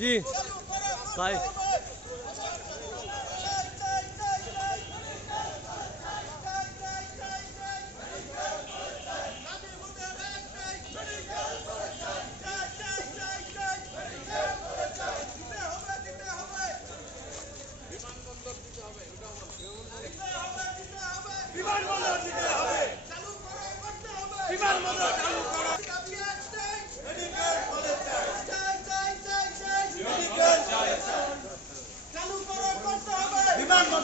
जी bye বিমান বন্দর দিতে হবে চালু করো করতে হবে বিমান বন্দর চালু করো